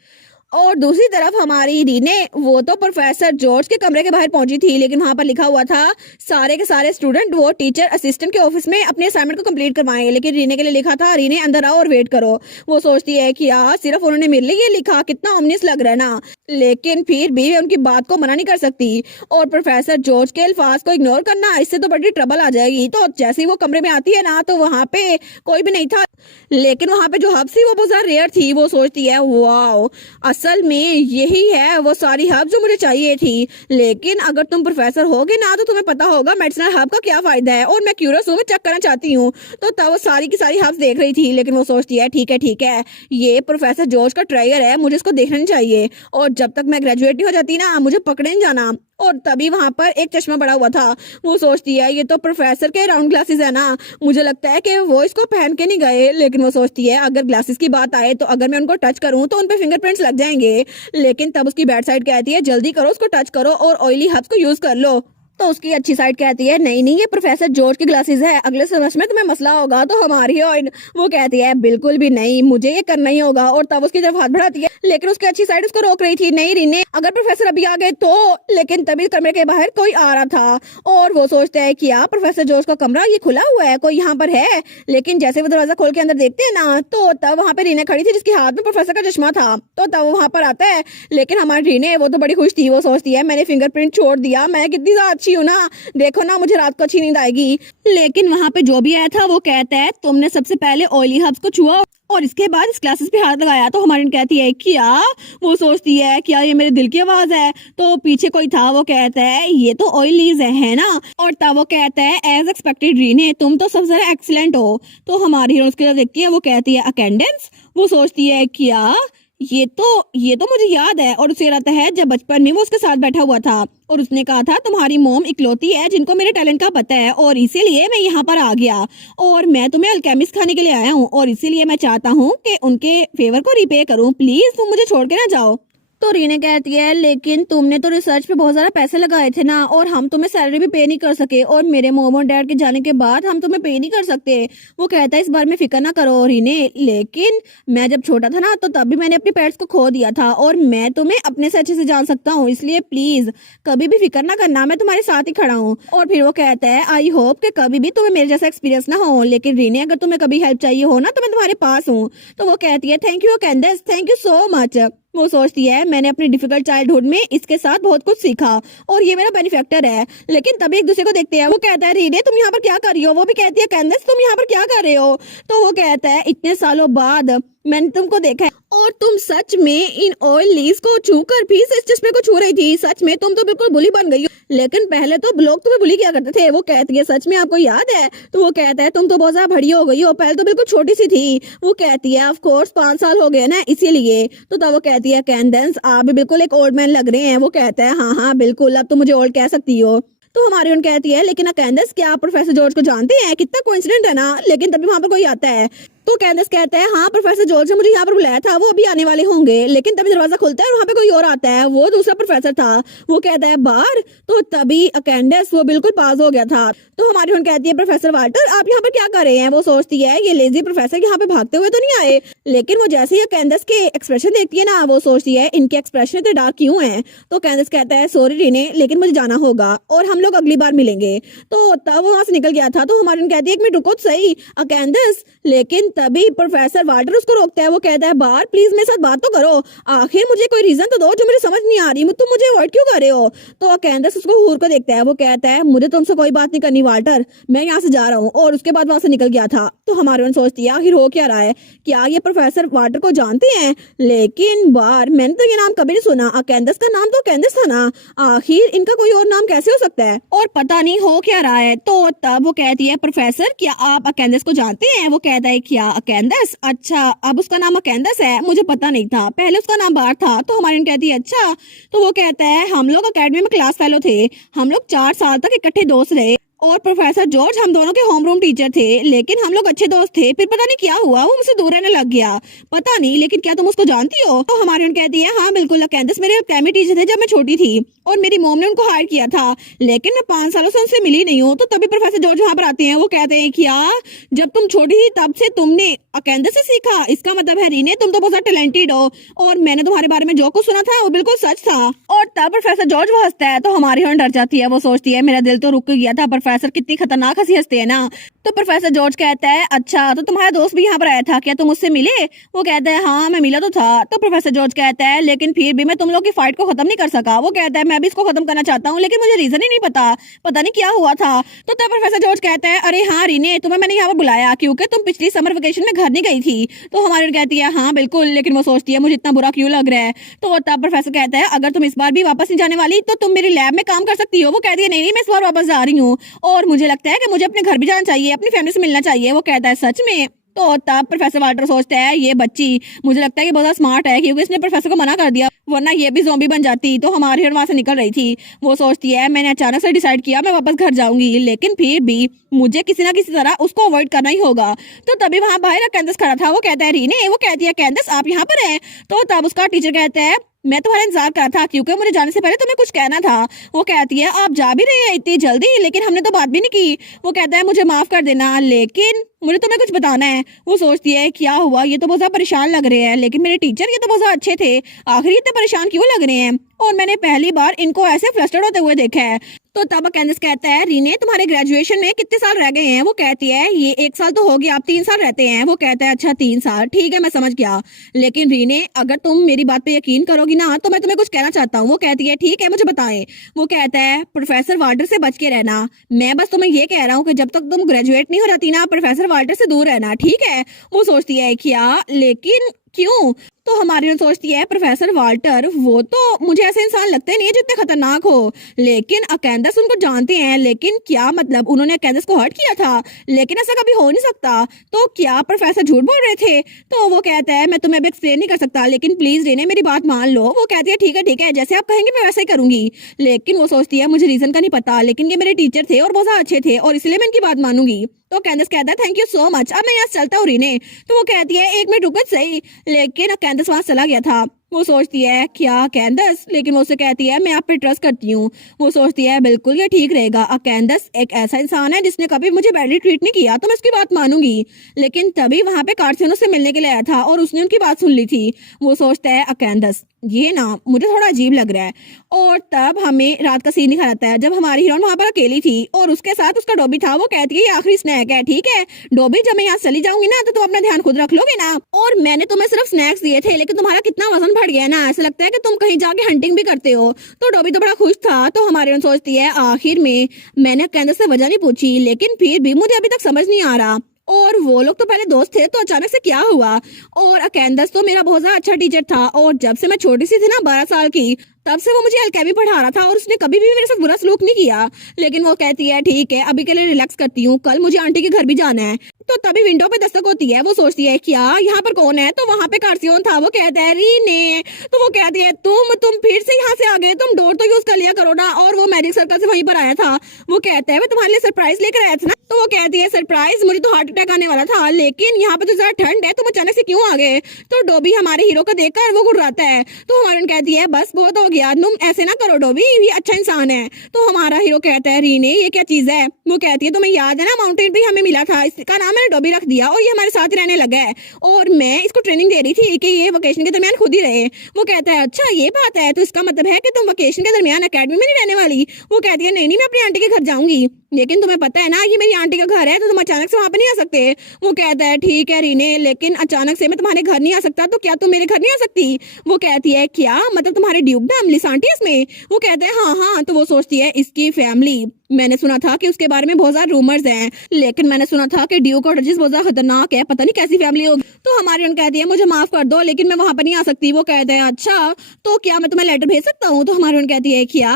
और दूसरी तरफ हमारी रीने वो तो प्रोफेसर जॉर्ज के कमरे के बाहर पहुंची थी, लेकिन वहां पर लिखा हुआ था सारे के सारे स्टूडेंट वो टीचर असिस्टेंट के ऑफिस में अपने असाइनमेंट को कंप्लीट करवाएंगे, लेकिन रीने के लिए लिखा था रीने अंदर आओ और वेट करो। वो सोचती है कि यार सिर्फ उन्होंने मेरे लिए ये लिखा, कितना ऑमनियस लग रहा है ना, लेकिन फिर भी उनकी बात को मना नहीं कर सकती। और प्रोफेसर जॉर्ज के अल्फाज को इग्नोर करना, इससे तो बड़ी ट्रबल आ जाएगी। तो जैसे ही वो कमरे में आती है ना तो वहां पे कोई भी नहीं था, लेकिन वहां पे जो हब्स थी वो बहुत रेयर थी। वो सोचती है वाओ असल में यही है वो सारी हब जो मुझे चाहिए थी, लेकिन अगर तुम प्रोफेसर होगे ना तो तुम्हें पता होगा मेडिसिनल हब का क्या फायदा है, और मैं क्यूरियस हूँ, मैं चेक करना चाहती हूँ। तो तब वो सारी की सारी हब्स देख रही थी, लेकिन वो सोचती है ठीक है ये प्रोफेसर जॉर्ज का ट्रायर है, मुझे इसको देखना नहीं चाहिए, और जब तक मैं ग्रेजुएट नहीं हो जाती ना मुझे पकड़े नहीं जाना। और तभी वहां पर एक चश्मा पड़ा हुआ था। वो सोचती है ये तो प्रोफेसर के राउंड ग्लासेस है ना, मुझे लगता है कि वो इसको पहन के नहीं गए, लेकिन वो सोचती है अगर ग्लासेस की बात आए तो अगर मैं उनको टच करूं तो उन पे फिंगरप्रिंट्स लग जाएंगे। लेकिन तब उसकी बैड साइड कहती है जल्दी करो उसको टच करो और ऑयली हब्स को यूज कर लो। तो उसकी अच्छी साइड कहती है नहीं नहीं ये प्रोफेसर जॉर्ज की ग्लासेस है, अगले सेमेस्टर में तुम्हें मसला होगा। तो हमारी हीरोइन वो कहती है बिल्कुल भी नहीं, मुझे ये करना ही होगा, और तब उसकी तरफ हाथ बढ़ाती है, लेकिन उसकी अच्छी साइड उसको रोक रही थी नहीं रीने अगर प्रोफेसर अभी आ गए तो। लेकिन तभी कमरे के बाहर कोई आ रहा था और वो सोचता है कि यार प्रोफेसर जॉर्ज का कमरा ये खुला हुआ है, कोई यहाँ पर है। लेकिन जैसे वो दरवाजा खोल के अंदर देखते हैं ना तो तब वहां पे रीने खड़ी थी जिसके हाथ में प्रोफेसर का चश्मा था। तो तब वो वहां पर आता है, लेकिन हमारी रीने वो तो बड़ी खुश थी। वो सोचती है मैंने फिंगरप्रिंट छोड़ दिया, मैं कितनी ज्यादा अच्छी हूँ ना, देखो ना मुझे रात को अच्छी नींद आएगी। लेकिन वहां पे जो भी आया था वो कहता है तुमने सबसे पहले ऑयली हब्स को छुआ और इसके बाद इस ग्लासेस पे हाथ लगाया। तो हमारी कहती है क्या, वो सोचती है क्या ये मेरे दिल की आवाज है। तो पीछे कोई था, वो कहता है ये तो ऑयलीज है ना, और तब वो कहता है एज एक्सपेक्टेड रीने तुम तो सबसे ज्यादा एक्सीलेंट हो। तो हमारी हीरोइन उसके देखती है, वो कहती है अटेंडेंस। वो सोचती है क्या ये तो मुझे याद है, और उसे लगता है जब बचपन में वो उसके साथ बैठा हुआ था और उसने कहा था तुम्हारी मोम इकलौती है जिनको मेरे टैलेंट का पता है, और इसीलिए मैं यहाँ पर आ गया और मैं तुम्हें अल्केमिस्ट खाने के लिए आया हूँ, और इसीलिए मैं चाहता हूँ कि उनके फेवर को रिपे करूँ, प्लीज तुम मुझे छोड़ के ना जाओ। तो रीने कहती है लेकिन तुमने तो रिसर्च पे बहुत सारा पैसे लगाए थे ना, और हम तुम्हें सैलरी भी पे नहीं कर सके, और मेरे मोम और डैड के जाने के बाद हम तुम्हें पे नहीं कर सकते। वो कहता है इस बार में फिक्र ना करो रीने, लेकिन मैं जब छोटा था ना तो तब भी मैंने अपने पेट्स को खो दिया था, और मैं तुम्हें अपने से अच्छे से जान सकता हूँ, इसलिए प्लीज कभी भी फिक्र ना करना, मैं तुम्हारे साथ ही खड़ा हूँ। और फिर वो कहता है आई होप कि कभी भी तुम्हें मेरे जैसा एक्सपीरियंस ना हो, लेकिन रीने अगर तुम्हें कभी हेल्प चाहिए हो ना तो मैं तुम्हारे पास हूँ। तो वो कहती है thank you Candace, thank you so much. वो सोचती है मैंने अपने डिफिकल्ट चाइल्डहुड में इसके साथ बहुत कुछ सीखा और ये मेरा बेनिफैक्टर है। लेकिन तभी एक दूसरे को देखते हैं, वो कहता है रीने तुम यहाँ पर क्या कर रही हो, वो भी कहती है कैंडेस तुम यहाँ पर क्या कर रहे हो। तो वो कहता है इतने सालों बाद मैंने तुमको देखा है और तुम सच में इन ऑयल लीव्स को छूकर भी इस चश्मे को छू रही थी, सच में तुम तो बिल्कुल बुली बन गई हो, लेकिन पहले तो लोग तुम्हें बुली किया करते थे। वो कहती है सच में आपको याद है। तो वो कहता है तुम तो बहुत ज्यादा बड़ी हो गई हो, पहले तो बिल्कुल छोटी सी थी। वो कहती है ऑफ कोर्स 5 साल हो गए ना इसीलिए। तो तब वो कहती है कैंडेंस आप भी बिल्कुल एक ओल्ड मैन लग रहे हैं। वो कहता है हाँ हाँ बिल्कुल, अब तो मुझे ओल्ड कह सकती हो। तो हमारी उन कहती है लेकिन कैंडेंस क्या आप प्रोफेसर जॉर्ज को जानते हैं, कितना कोइंसिडेंट है ना। लेकिन तभी वहां पर कोई आता है तो कैंडेंस कहता है हाँ प्रोफेसर जॉर्ज ने मुझे यहाँ पर बुलाया था, वो अभी आने वाले होंगे। लेकिन तभी दरवाजा खुलता है और वहाँ पे कोई और आता है, वो दूसरा प्रोफेसर था। वो कहता है बाहर। तो तभी कैंडेंस वो बिल्कुल पास हो गया था। तो हमारी उन कहती है प्रोफेसर वाल्टर आप यहाँ पर क्या कर रहे हैं। वो सोचती है ये लेजी प्रोफेसर यहाँ पे भागते हुए तो नहीं आए, लेकिन वो जैसे ही कैंडेंस के एक्सप्रेशन देखती है ना वो सोचती है इनके एक्सप्रेशन इतने डार्क क्यों है। तो कैंडेंस कहता है सॉरी रीने लेकिन मुझे जाना होगा और हम लोग अगली बार मिलेंगे। तो तब वो वहां से निकल गया था। तो हमारी उन कहती है एक मिनट रुको तो सही कैंडेंस। लेकिन तभी प्रोफेसर वाल्टर उसको रोकता है। वो कहता है बार प्लीज मेरे साथ बात तो करो, आखिर मुझे कोई रीजन तो दो जो मुझे समझ नहीं आ रही, तुम मुझे अवॉइड क्यों कर रहे हो। तो कैंडस उसको घूर कर देखता है। वो कहता है मुझे तुमसे कोई बात नहीं करनी वाल्टर, मैं यहाँ से जा रहा हूँ। और उसके बाद वहां से निकल गया था। तो हमारी सोचती है आखिर हो क्या रहा है, क्या ये प्रोफेसर वाल्टर को जानते हैं। लेकिन बार मैंने तो ये नाम कभी नहीं सुना, कैंडस का नाम तो कैंडस था ना, आखिर इनका कोई और नाम कैसे हो सकता है और पता नहीं हो क्या रहा है। तो तब वो कहती है प्रोफेसर क्या आप अकेंदस को जानते हैं। वो कहता है क्या अकेंदस, अच्छा अब उसका नाम अकेंदस है, मुझे पता नहीं था, पहले उसका नाम बार था। तो हमारी कहती है अच्छा। तो वो कहता है हम लोग अकेडमी में क्लास फेलो थे, हम लोग 4 साल तक इकट्ठे दोस्त रहे और प्रोफेसर जॉर्ज हम दोनों के होम रूम टीचर थे, लेकिन हम लोग अच्छे दोस्त थे। फिर पता नहीं क्या हुआ वो मुझसे दूर रहने लग गया, पता नहीं, लेकिन क्या तुम उसको जानती हो। तो हमारी कहती है हाँ बिल्कुल, कैंडस मेरे अकेडमी टीचर थे जब मैं छोटी थी और मेरी मॉम ने उनको हायर किया था, लेकिन मैं 5 सालों से उनसे मिली नहीं हूँ। तो तभी प्रोफेसर जॉर्ज वहां पर आते हैं। वो कहते हैं क्या जब तुम छोटी थी तब से तुमने कैंडस से सीखा, इसका मतलब है रीने तुम तो बहुत टैलेंटेड हो और मैंने तुम्हारे बारे में जो कुछ सुना था वो बिल्कुल सच था। और तब प्रोफेसर जॉर्ज वो हंसता है। तो हमारी डर जाती है, वो सोचती है मेरा दिल तो रुक गया था, प्रोफेसर कितनी खतरनाक हंसी हंसते हैं ना। तो प्रोफेसर जॉर्ज कहता है अच्छा तो तुम्हारा दोस्त भी यहाँ पर आया था, क्या तुम उससे मिले। वो कहता है हाँ मैं मिला तो था। तो प्रोफेसर जॉर्ज कहता है लेकिन फिर भी मैं तुम लोग की फाइट को खत्म नहीं कर सका। वो कहता है मैं भी इसको खत्म करना चाहता हूँ, लेकिन मुझे रीजन ही नहीं पता, पता नहीं क्या हुआ था। तो तब प्रोफेसर जॉर्ज कहता है अरे हाँ रीने तुम्हें मैंने यहाँ पर बुलाया क्योंकि तुम पिछली समर वेकेशन में घर नहीं गई थी। तो हमारी कहती है हाँ बिल्कुल, लेकिन वो सोचती है मुझे इतना बुरा क्यों लग रहा है। तो तब प्रोफेसर कहता है अगर तुम इस बार भी वापस नहीं जाने वाली तो तुम मेरी लैब में काम कर सकती हो। वो कहती है नहीं मैं इस बार वापस जा रही हूँ और मुझे लगता है कि मुझे अपने घर भी जाना चाहिए, अपनी फैमिली से मिलना चाहिए। वो कहता है सच में। तो तब प्रोफेसर वाल्टर सोचता है ये बच्ची मुझे लगता है कि बहुत स्मार्ट है क्योंकि इसने प्रोफेसर को मना कर दिया, वरना ये भी ज़ॉम्बी बन जाती। तो हमारी वहां से निकल रही थी। वो सोचती है मैंने अचानक से डिसाइड किया मैं वापस घर जाऊंगी, लेकिन फिर भी मुझे किसी ना किसी तरह उसको अवॉइड करना ही होगा। तो तभी वहां बाहर कैंडस खड़ा था। वो कहता है रीने, वो कहती है कैंडस आप यहाँ पर हैं। तो तब उसका टीचर कहता है मैं तुम्हारा इंतजार कर रहा था क्योंकि मुझे जाने से पहले तुम्हें कुछ कहना था। वो कहती है आप जा भी रही है इतनी जल्दी, लेकिन हमने तो बात भी नहीं की। वो कहता है मुझे माफ कर देना, लेकिन मुझे तुम्हें कुछ बताना है। वो सोचती है क्या हुआ, ये तो बहुत ज्यादा परेशान लग रहे हैं, लेकिन मेरे टीचर ये तो बहुत ज्यादा अच्छे थे, आखिर इतने परेशान क्यों लग रहे हैं और मैंने पहली बार इनको ऐसे फ्रस्ट्रेट होते हुए देखा है। तो तब कैंडस कहता है रीने तुम्हारे ग्रेजुएशन में कितने साल रह गए हैं। वो कहती है ये 1 साल तो हो गया, आप 3 साल रहते हैं। वो कहता है अच्छा 3 साल, ठीक है मैं समझ गया, लेकिन रीने अगर तुम मेरी बात पे यकीन करोगी ना तो मैं तुम्हें कुछ कहना चाहता हूँ। वो कहती है ठीक है मुझे बताएं। वो कहता है प्रोफेसर वाल्टर से बच के रहना, मैं बस तुम्हें ये कह रहा हूँ कि जब तक तुम ग्रेजुएट नहीं हो जाती ना प्रोफेसर वाल्टर से दूर रहना, ठीक है। वो सोचती है क्या, लेकिन क्यों। तो हमारी सोचती है प्रोफेसर वाल्टर वो तो मुझे ऐसे इंसान लगते नहीं है जितने खतरनाक हो, लेकिन अकेंदस उनको जानते हैं, लेकिन क्या मतलब उन्होंने अकेंदस को हर्ट किया था, लेकिन ऐसा कभी हो नहीं सकता। तो क्या प्रोफेसर झूठ बोल रहे थे। तो वो कहता है मैं तुम्हें अभी एक्सप्लेन नहीं कर सकता, लेकिन प्लीज रेने मेरी बात मान लो। वो कहती है ठीक है जैसे आप कहेंगे मैं वैसे ही करूंगी। लेकिन वो सोचती है मुझे रीजन का नहीं पता, लेकिन ये मेरे टीचर थे और बहुत अच्छे थे और इसलिए मैं इनकी बात मानूंगी। तो कैंडस कहता है थैंक यू सो मच, अब मैं यहाँ चलता हूँ रीने। तो वो कहती है 1 मिनट रुको सही, लेकिन कैंडस वहां चला गया था। वो सोचती है क्या कैंडस, लेकिन वो उससे कहती है मैं आप पे ट्रस्ट करती हूँ। वो सोचती है बिल्कुल ये ठीक रहेगा, कैंडस एक ऐसा इंसान है जिसने कभी मुझे बैडली ट्रीट नहीं किया तो मैं उसकी बात मानूंगी। लेकिन तभी वहां पे कार्सिनो से मिलने के लिए आया था और उसने उनकी बात सुन ली थी। वो सोचता है कैंडस ये ना मुझे थोड़ा अजीब लग रहा है। और तब हमें रात का सीन दिखाता है जब हमारी हीरोइन वहां पर अकेली थी और उसके साथ उसका डोबी था। वो कहती है ये आखिरी स्नैक है, ठीक है डोबी जब मैं यहाँ चली जाऊंगी ना तो तुम अपना ध्यान खुद रख लोगे ना, और मैंने तुम्हें सिर्फ स्नैक्स दिए थे लेकिन तुम्हारा कितना वजन बढ़ गया ना, ऐसा लगता है कि तुम कहीं जाके हंटिंग भी करते हो। तो डोबी तो बड़ा खुश था। तो हमारी हीरोइन सोचती है आखिर में मैंने कैंडस से वजह नहीं पूछी, लेकिन फिर भी मुझे अभी तक समझ नहीं आ रहा, और वो लोग तो पहले दोस्त थे तो अचानक से क्या हुआ। और कैंडस तो मेरा बहुत ज्यादा अच्छा टीचर था और जब से मैं छोटी सी थी ना 12 साल की तब से वो मुझे अलकेमी पढ़ा रहा था और उसने कभी भी मेरे साथ बुरा सलूक नहीं किया। लेकिन वो कहती है ठीक है अभी के लिए रिलैक्स करती हूँ, कल मुझे आंटी के घर भी जाना है। तो तभी विंडो पे दस्तक होती है। वो सोचती है क्या यहाँ पर कौन है। तो वहां पे कार्सियोन था। वो कहता है रीने। तो वो कहती है तुम फिर से यहाँ से आ गए, तुम डोर तो यूज कर लिया करो ना, और वो मैजिक सर्कल से वहीं पर आया था। वो कहता है मैं तुम्हारे लिए सरप्राइज लेकर आया था ना। तो वो कहती है सरप्राइज, मुझे तो हार्ट अटैक आने वाला था, लेकिन यहाँ पे तो जरा ठंड है, तुम अचानक से क्यों आ गए। तो डोबी हमारे हीरो को देखकर वो गुर्राता है। तो हमारी कहती है बस बहुत हो गया, तुम ऐसे ना करो डोबी, ये अच्छा इंसान है। तो हमारा हीरो कहता है रीने ये क्या चीज है। वो कहती है तुम्हें याद है ना माउंटेन भी हमें मिला था, इसका नाम मैंने डोबी रख दिया और ये हमारे साथ रहने लगा है, और मैं इसको ट्रेनिंग दे रही थी कि ये वेकेशन के दरमियान खुद ही रहे। वो कहता है अच्छा ये बात है, तो इसका मतलब है कि तुम वेकेशन के दरमियान अकेडमी में नहीं रहने वाली। वो कहती है नहीं मैं अपनी आंटी के घर जाऊंगी, लेकिन तुम्हें पता है ना ये मेरी आंटी का घर है तो तुम अचानक से वहाँ पे नहीं आ सकते। वो कहता है ठीक है रीने, लेकिन अचानक से मैं तुम्हारे घर नहीं आ सकता, तो क्या तुम मेरे घर नहीं आ सकती। वो कहती है क्या मतलब तुम्हारे ड्यूकडम लिसांटी इसमें। वो कहते हैं हाँ हाँ। तो वो सोचती है इसकी फैमिली, मैंने सुना था कि उसके बारे में बहुत सारे रूमर्स हैं, लेकिन मैंने सुना था कि ड्यूक और डचेस बहुत ज्यादा खतरनाक है, पता नहीं कैसी फैमिली होगी। तो हमारी कहती है मुझे माफ कर दो लेकिन मैं वहां पर नहीं आ सकती। वो कहते हैं अच्छा तो क्या मैं तुम्हें लेटर भेज सकता हूँ। तो हमारी कहती है क्या।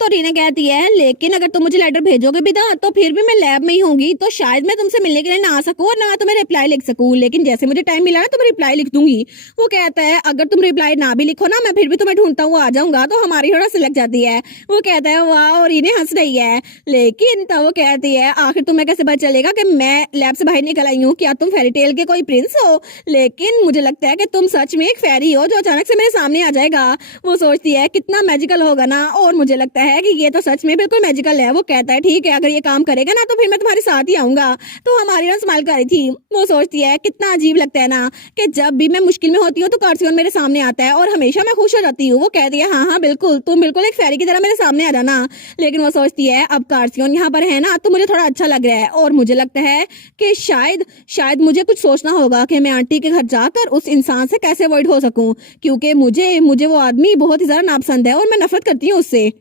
तो रीना कहती है लेकिन अगर तुम मुझे लेटर भेजोगे भी ना तो फिर भी मैं लैब में ही होंगी, तो शायद मैं तुमसे मिलने के लिए ना आ सकूं और ना तुम्हें रिप्लाई लिख सकूं, लेकिन जैसे मुझे टाइम मिला ना तो मैं रिप्लाई लिख दूंगी। वो कहता है अगर तुम रिप्लाई ना भी लिखो ना मैं फिर भी तुम्हें ढूंढता हुआ आ जाऊंगा। तो हमारी थोड़ा सिलक जाती है। वो कहता है वाह, और रीने हंस रही है। लेकिन तब वो कहती है आखिर तुम्हें कैसे पता चलेगा कि मैं लैब से बाहर निकल आई हूँ, क्या तुम फेरी टेल के कोई प्रिंस हो। लेकिन मुझे लगता है कि तुम सच में एक फेरी हो जो अचानक से मेरे सामने आ जाएगा। वो सोचती है कितना मैजिकल होगा ना, और मुझे लगता है कि ये तो सच में बिल्कुल मैजिकल है। वो कहता है ठीक है अगर ये काम करेगा ना तो फिर मैं तुम्हारे साथ ही आऊंगा। तो हमारी ना स्माइल कर रही थी। वो सोचती है कितना अजीब लगता है ना कि जब भी मैं मुश्किल में होती हूँ तो कार्सियन मेरे सामने आता है और हमेशा मैं खुश हो जाती हूँ। वो कहती है हाँ हाँ बिल्कुल, तुम बिल्कुल एक फेरी की तरह मेरे सामने आ जाना। लेकिन वो सोचती है अब कार्सियन यहाँ पर है ना तो मुझे थोड़ा अच्छा लग रहा है, और मुझे लगता है कि शायद मुझे कुछ सोचना होगा कि मैं आंटी के घर जाकर उस इंसान से कैसे अवॉइड हो सकूं, क्योंकि मुझे वो आदमी बहुत ही ज्यादा नापसंद है और मैं नफरत करती हूँ उससे।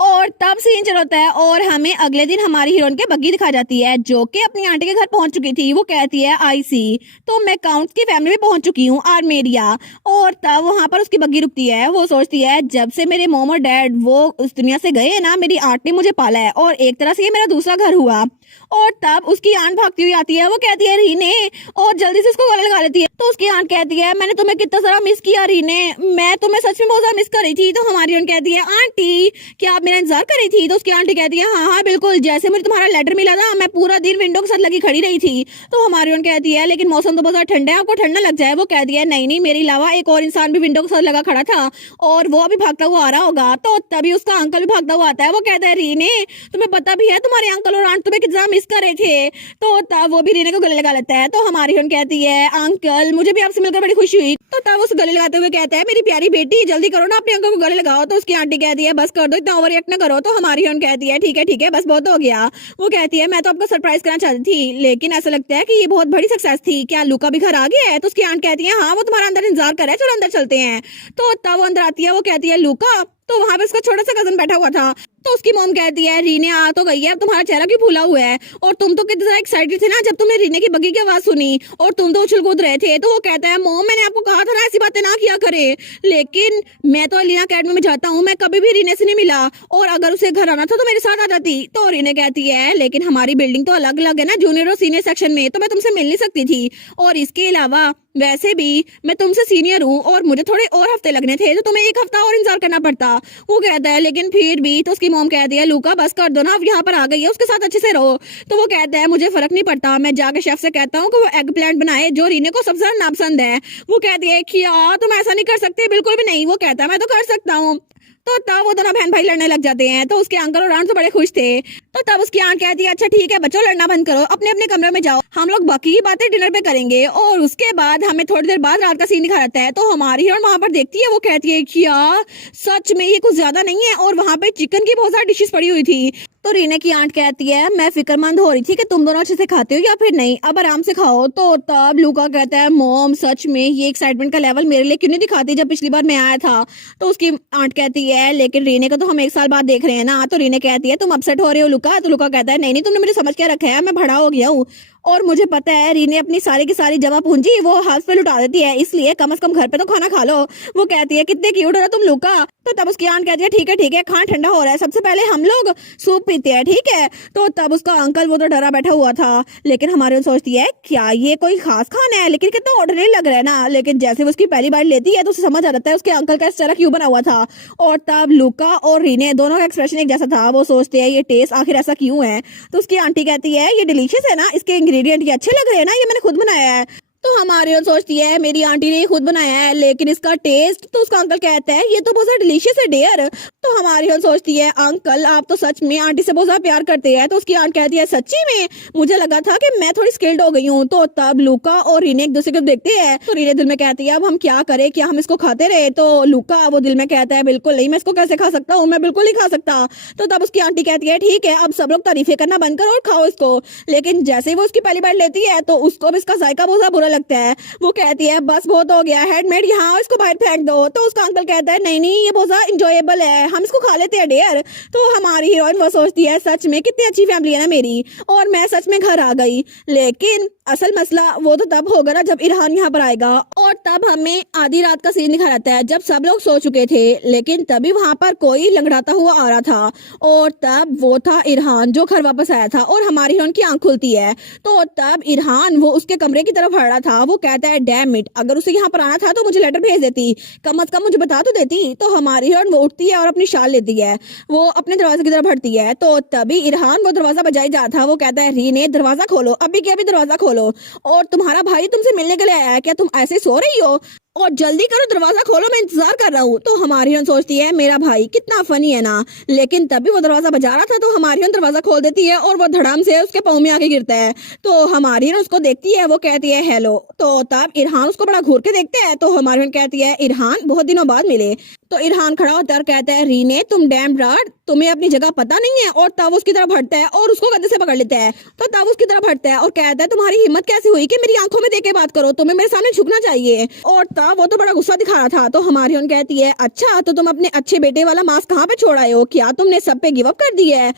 और तब सीन चल होता है और हमें अगले दिन हमारी हीरोइन के बग्गी दिखा जाती है जो कि अपनी आंटी के घर पहुंच चुकी थी। वो कहती है आई सी, तो मैं काउंट्स की फैमिली में पहुंच चुकी हूँ आर्मेरिया। और तब वहां पर उसकी बग्गी रुकती है। वो सोचती है जब से मेरे मॉम और डैड वो उस दुनिया से गए ना मेरी आंट ने मुझे पाला है और एक तरह से ये मेरा दूसरा घर हुआ। और तब उसकी आंट भागती हुई आती है। वो कहती है रीने, और जल्दी से उसको गले लगा लेती है। तो उसकी आंट कहती है मैंने तुम्हें कितना सारा मिस किया रीने, मैं तुम्हें सच में बहुत ज्यादा मिस कर रही थी। तो हमारी आंट कहती है आंटी क्या आप मेरा इंतजार कर रही थी। तो उसकी आंटी कहती है हाँ हाँ बिल्कुल, जैसे मुझे तुम्हारा लेटर मिला था मैं पूरा दिन विंडो के साथ लगी खड़ी रही थी। तो हमारी आंट कहती है लेकिन मौसम तो बहुत ज्यादा ठंडा है, आपको ठंडा लग जाए। वो कहती है नहीं नहीं, मेरे अलावा एक और इंसान भी विंडो के साथ लगा खड़ा था और वो अभी भागता हुआ आ रहा होगा। तो तभी उसका अंकल भी भागता हुआ आता है। वो कहता है रीने तुम्हें पता भी है तुम्हारे अंकल और आंट तुम्हें कितना मिस कर रहे थे। तो तब वो भी रीने को गले लगा लेता है। तो हमारी बहन कहती है अंकल मुझे भी आपसे मिलकर बड़ी खुशी हुई। तो तब उस गले लगाते हुए कहता है मेरी प्यारी बेटी जल्दी करो ना अपने अंकल को गले लगाओ। तो उसकी आंटी कहती है बस कर दो, इतना ओवर रिएक्ट ना करो। तो हमारी बहन कहती है ठीक है बस बहुत हो गया। वो कहती है मैं तो आपको सरप्राइज करना चाहती थी लेकिन ऐसा लगता है कि ये बहुत बड़ी सक्सेस थी, क्या लूका भी घर आ गया है। तो उसकी आंट कहती है हाँ वो तुम्हारा अंदर इंतजार कर रहा है, चलो अंदर चलते हैं। तो तब वो अंदर आती है। वो कहती है लूका, तो वहां पे उसका छोटा सा कजन बैठा हुआ था। तो उसकी मॉम कहती है रीने आ तो गई है, अब तुम्हारा चेहरा क्यों फूला हुआ है, और तुम तो कितना एक्साइटेड थे ना जब तुमने रीने की बग्गी की आवाज सुनी और तुम तो उछल कूद रहे थे। तो वो कहता है मॉम मैंने आपको कहा था ना ऐसी बातें ना किया करे, लेकिन मैं तो अलीना अकेडमी में जाता हूँ, मैं कभी भी रीने से नहीं मिला, और अगर उसे घर आना था तो मेरे साथ आ जाती। तो रीने कहती है लेकिन हमारी बिल्डिंग तो अलग अलग है ना, जूनियर और सीनियर सेक्शन में, तो मैं तुमसे मिल नहीं सकती थी, और इसके अलावा वैसे भी मैं तुमसे सीनियर हूँ और मुझे थोड़े और हफ्ते लगने थे तो तुम्हें एक हफ्ता और इंतजार करना पड़ता। वो कहता है लेकिन फिर भी। तो उसकी मॉम कहती है लूका बस कर दो ना, अब यहाँ पर आ गई है उसके साथ अच्छे से रहो। तो वो कहता है मुझे फर्क नहीं पड़ता, मैं जाके शेफ से कहता हूँ कि वो एग प्लांट बनाए जो रीने को सबसे ज्यादा नापसंद है। वो कहती है क्या तुम ऐसा नहीं कर सकते, बिल्कुल भी नहीं। वो कहता है मैं तो कर सकता हूँ। तो तब वो दोनों बहन भाई लड़ने लग जाते हैं। तो उसके अंकल और आंट तो बड़े खुश थे। तो तब उसकी आंट कहती है अच्छा ठीक है बच्चों लड़ना बंद करो, अपने अपने कमरे में जाओ, हम लोग बाकी की बातें डिनर पे करेंगे। और उसके बाद हमें थोड़ी देर बाद रात का सीन दिखा जाता है। तो हमारी हीरोइन वहां पर देखती है। वो कहती है क्या सच में ये कुछ ज्यादा नहीं है, और वहां पे चिकन की बहुत सारी डिशेस पड़ी हुई थी। तो रीने की आंट कहती है मैं फिक्रमंद हो रही थी कि तुम दोनों अच्छे से खाते हो या फिर नहीं, अब आराम से खाओ। तो तब लूका कहता है मॉम सच में ये एक्साइटमेंट का लेवल मेरे लिए क्यों नहीं दिखाती जब पिछली बार मैं आया था। तो उसकी आंट कहती है लेकिन रीने को तो हम 1 साल बाद देख रहे हैं ना। तो रीने कहती है तुम अपसेट हो रहे हो लुका। तो लुका कहता है नहीं नहीं तुमने मुझे समझ के रखा है, मैं बड़ा हो गया हूँ और मुझे पता है रीने अपनी सारी की सारी जमा पूंजी वो हाथ पे लुटा देती है, इसलिए कम से कम घर पे तो खाना खा लो। वो कहती है कितने क्यूट हो ना तुम लुका। तो तब उसकी आंट कहती है ठीक है खाना ठंडा हो रहा है, सबसे पहले हम लोग सूप पीते हैं ठीक है। तो तब उसका अंकल वो तो डरा बैठा हुआ था, लेकिन हमारे सोचती है क्या ये कोई खास खाना है, लेकिन कितना ऑर्डिनरी लग रहा है ना। लेकिन जैसे वो उसकी पहली बार लेती है तो उसे समझ आ जाता है उसके अंकल का इस तरह क्यों बना हुआ था। और तब लुका और रीने दोनों का एक्सप्रेशन एक जैसा था। वो सोचते हैं ये टेस्ट आखिर ऐसा क्यों है। तो उसकी आंटी कहती है ये डिलीशियस है ना, इसके इंग्रेडिएंट ये अच्छे लग रहे हैं ना, ये मैंने खुद बनाया है। तो हमारी और सोचती है मेरी आंटी ने खुद बनाया है लेकिन इसका टेस्ट, तो उसका अंकल कहता है ये तो बहुत डिलीशियस है डियर। तो हमारी और सोचती है अंकल आप तो सच में आंटी से बहुत ज्यादा प्यार करते हैं। तो उसकी आंट कहती है सच्ची में, मुझे लगा था कि मैं थोड़ी स्किल्ड हो गई हूँ। तो तब लूका और रीने एक दूसरे को देखते हैं। तो रीने दिल में कहती है अब हम क्या करें, क्या हम इसको खाते रहे। तो लूका वो दिल में कहता है बिल्कुल नहीं, मैं इसको कैसे खा सकता हूँ, मैं बिल्कुल नहीं खा सकता। तो तब उसकी आंटी कहती है ठीक है अब सब लोग तारीफें करना बंद करो और खाओ इसको। लेकिन जैसे ही वो उसकी पहली बार लेती है तो उसको भी इसका जायका बहुत ज्यादा बुरा लगता है। वो कहती है बस बहुत हो गया, हेडमेड यहाँ इसको बाहर फेंक दो। तो उसका अंकल कहता है नहीं नहीं ये बहुत ज्यादा इंजॉयबल है, हम इसको खा लेते हैं डियर। तो हमारी हीरोइन वो सोचती है सच में कितनी अच्छी फैमिली है ना मेरी, और मैं सच में घर आ गई। लेकिन असल मसला वो तो तब होगा ना जब इरहान यहाँ पर आएगा। और तब हमें आधी रात का सीन दिखा जाता है जब सब लोग सो चुके थे, लेकिन तभी वहां पर कोई लंगड़ाता हुआ आ रहा था। और तब वो था इरहान जो घर वापस आया था। और हमारी हीरोइन की आंख खुलती है तो तब इरहान वो उसके कमरे की तरफ बढ़ रहा था। वो कहता है डैम इट, अगर उसे यहाँ पर आना था तो मुझे लेटर भेज देती, कम से कम मुझे बता तो देती। तो हमारी हीरोइन वो उठती है और अपनी शाल लेती है, वो अपने दरवाजे की तरफ बढ़ती है। तो तभी इरहान वो दरवाजा बजाई जा था। वो कहता है रीने दरवाजा खोलो, अभी के अभी दरवाजा खोलो, और तुम्हारा भाई तुमसे मिलने के लिए आया है, क्या तुम ऐसे सो रही हो, और जल्दी करो दरवाजा खोलो, मैं इंतजार कर रहा हूँ। तो हमारी हीरोइन सोचती है मेरा भाई कितना फनी है ना। लेकिन तभी वो दरवाजा बजा रहा था तो हमारी हीरोइन दरवाजा खोल देती है और वो धड़ाम से उसके पाँव में आके गिरता है। तो हमारी हीरोइन उसको देखती है, वो कहती है हेलो। तो तब इरहान उसको बड़ा घूर के देखते हैं। तो हमारी हीरोइन कहती है इरहान बहुत दिनों बाद मिले। तो इरहान खड़ा होता है और कहता है रीने तुम डैम ब्राड, तुम्हें अपनी जगह पता नहीं है। और तब उसकी तरफ हटता है और उसको कंधे से पकड़ लेता है। तो तब उसकी तरफ हटता है और कहता है तुम्हारी हिम्मत कैसे हुई कि मेरी आंखों में देख के बात करो, तुम्हें मेरे सामने झुकना चाहिए। और तब वो तो बड़ा गुस्सा दिखा रहा था। तो हमारी उन कहती है अच्छा तो तुम अपने अच्छे बेटे वाला मास्क कहाँ पे छोड़ आए हो, क्या तुमने सब पे गिव अप कर दिया है,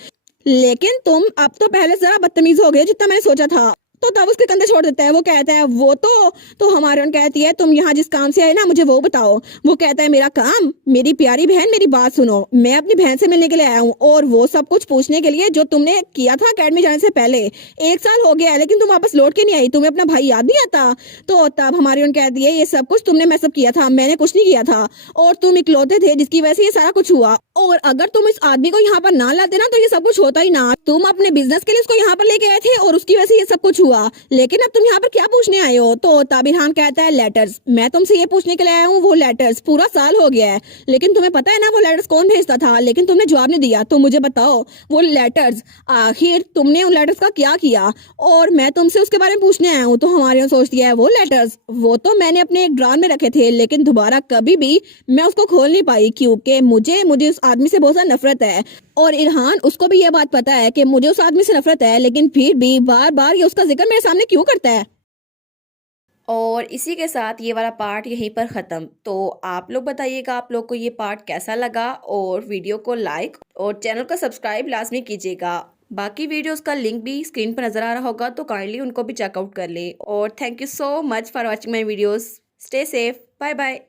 लेकिन तुम अब तो पहले से जरा बदतमीज हो गए जितना मैंने सोचा था। तो तब उसके कंधे छोड़ देता है। वो कहता है वो तो हमारे उन कहती है तुम यहाँ जिस काम से आए ना मुझे वो बताओ। वो कहता है मेरा काम, मेरी प्यारी बहन मेरी बात सुनो, मैं अपनी बहन से मिलने के लिए आया हूँ और वो सब कुछ पूछने के लिए जो तुमने किया था अकेडमी जाने से पहले। 1 साल हो गया है लेकिन तुम वापस लौट के नहीं आई, तुम्हें अपना भाई याद नहीं आता। तो तब हमारी उन कहती है ये सब कुछ तुमने मैसअप किया था, मैंने कुछ नहीं किया था, और तुम इकलौते थे जिसकी वजह से ये सारा कुछ हुआ। और अगर तुम इस आदमी को यहाँ पर ना लाते ना तो ये सब कुछ होता ही ना। तुम अपने बिजनेस के लिए उसको यहाँ पर लेके आए थे और उसकी वजह से ये सब कुछ हुआ, लेकिन अब तुम यहाँ पर क्या पूछने आए हो। तो ताबिर खान कहता है लेटर्स, मैं तुमसे ये पूछने के लिए आया हूँ वो लेटर्स, पूरा साल हो गया है लेकिन तुम्हें पता है ना वो लेटर्स कौन भेजता था, लेकिन तुमने जवाब नहीं दिया। तो मुझे बताओ वो लेटर्स आखिर तुमने उन लेटर्स का क्या किया, और मैं तुमसे उसके बारे में पूछने आया हूँ। तो हमारे यहाँ सोचती है वो लेटर्स वो तो मैंने अपने एक ड्रॉर में रखे थे लेकिन दोबारा कभी भी मैं उसको खोल नहीं पाई क्योंकि मुझे उस आदमी से बहुत ज्यादा नफरत है। और इरहान उसको भी ये बात पता है कि मुझे उस आदमी से नफरत है, लेकिन फिर भी बार बार ये उसका जिक्र मेरे सामने क्यों करता है। और इसी के साथ ये वाला पार्ट यहीं पर ख़त्म। तो आप लोग बताइएगा आप लोग को ये पार्ट कैसा लगा, और वीडियो को लाइक और चैनल को सब्सक्राइब लाजमी कीजिएगा। बाकी वीडियोस का लिंक भी स्क्रीन पर नज़र आ रहा होगा तो काइंडली उनको भी चेकआउट कर ले। और thank you so much for watching my videos. Stay safe, bye bye.